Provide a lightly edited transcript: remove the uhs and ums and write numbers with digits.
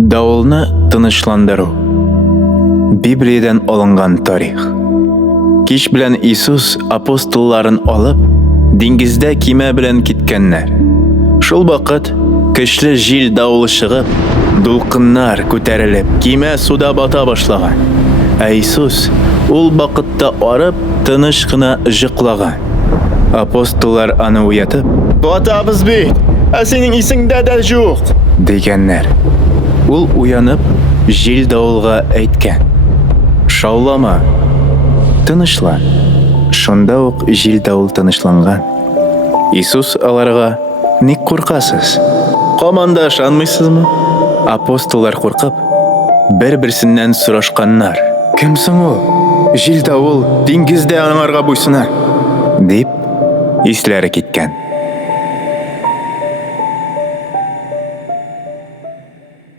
Davulni tinchlantiruv. Bibliyadan olingan tarix. Kech bilan Isus apostollarini olib, dengizda kema bilan ketganlar. Shul vaqt kuchli jil davul chiqib, to'lqinlar ko'tarilib, kema suvda bota boshlagan. Isus ul vaqtda orib, tinchgina jiqlagan. Apostollar ani uyatib, Batamiz bit, sening esingda da yo'q deganlar. Ul uyanib, jil davulga aytgan: "Шаулама, tinchlan." Shunda uq jil davul tinchlangan. Isus alарга: "Ник qo'rqasiz? Qomanda ishonmaysizmi?" Apostollar qo'rqib, bir-birsindən so'rashganlar: "Kimsin u? Jil davul dengizda anarga bo'ysuna?" deb eslari ketgan.